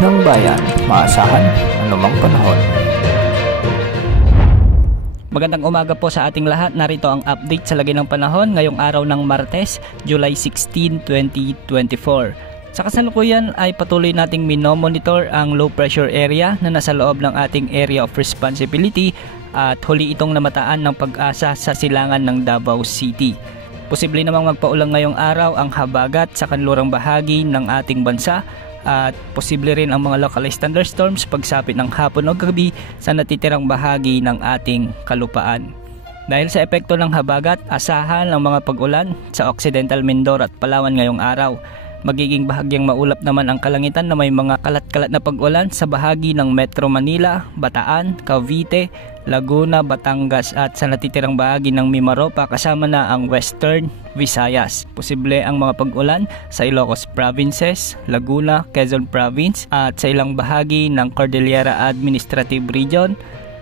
ng bayan, maasahan anumang panahon. Magandang umaga po sa ating lahat. Narito ang update sa lagay ng panahon ngayong araw ng Martes, July 16, 2024. Sa kasalukuyan ay patuloy nating minomonitor ang low pressure area na nasa loob ng ating area of responsibility at huli itong namataan ng pag-asa sa silangan ng Davao City. Posible namang magpaulang ngayong araw ang habagat sa kanlurang bahagi ng ating bansa at posible rin ang mga localized thunderstorms pagsapit ng hapon o gabi sa natitirang bahagi ng ating kalupaan. Dahil sa epekto ng habagat, asahan ang mga pag-ulan sa Occidental Mindoro at Palawan ngayong araw. Magiging bahagyang maulap naman ang kalangitan na may mga kalat-kalat na pag-ulan sa bahagi ng Metro Manila, Bataan, Cavite, Laguna, Batangas at sa natitirang bahagi ng Mimaropa kasama na ang Western Visayas. Posible ang mga pag-ulan sa Ilocos Provinces, Laguna, Quezon Province at sa ilang bahagi ng Cordillera Administrative Region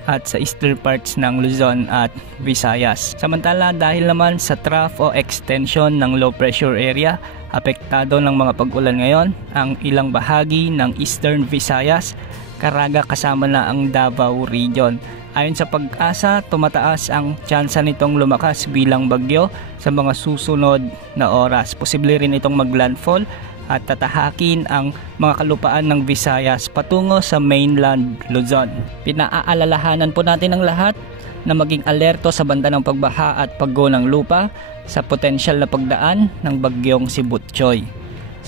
at sa eastern parts ng Luzon at Visayas. Samantala, dahil naman sa trough o extension ng low pressure area, apektado ng mga pag-ulan ngayon ang ilang bahagi ng eastern Visayas, Caraga kasama na ang Davao Region. Ayon sa pag-asa, tumataas ang tsansa nitong lumakas bilang bagyo sa mga susunod na oras. Posible rin itong maglandfall at tatahakin ang mga kalupaan ng Visayas patungo sa mainland Luzon. Pinaalalahanan po natin ang lahat na maging alerto sa banta ng pagbaha at paggo ng lupa sa potensyal na pagdaan ng bagyong si Butchoy.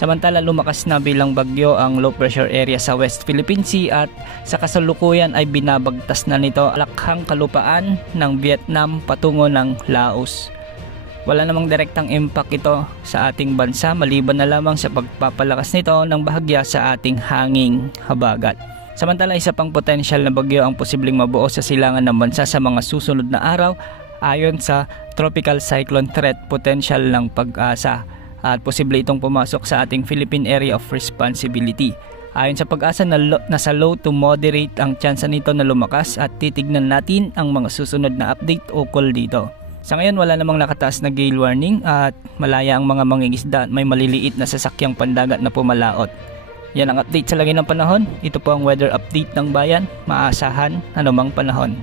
Samantala, lumakas na bilang bagyo ang low pressure area sa West Philippine Sea at sa kasalukuyan ay binabagtas na nito alakhang kalupaan ng Vietnam patungo ng Laos. Wala namang direktang impact ito sa ating bansa maliban na lamang sa pagpapalakas nito ng bahagya sa ating hanging habagat. Samantala, isa pang potensyal na bagyo ang posibleng mabuo sa silangan ng bansa sa mga susunod na araw ayon sa Tropical Cyclone Threat Potential ng Pag-asa at posible itong pumasok sa ating Philippine Area of Responsibility. Ayon sa Pag-asa, nasa low to moderate ang tsansa nito na lumakas at titignan natin ang mga susunod na update ukol dito. Sa ngayon, wala namang nakataas na gale warning at malaya ang mga mangingisda at may maliliit na sasakyang pandagat na pumalaot. Yan ang update sa lagay ng panahon. Ito po ang weather update ng bayan. Maasahan anumang panahon.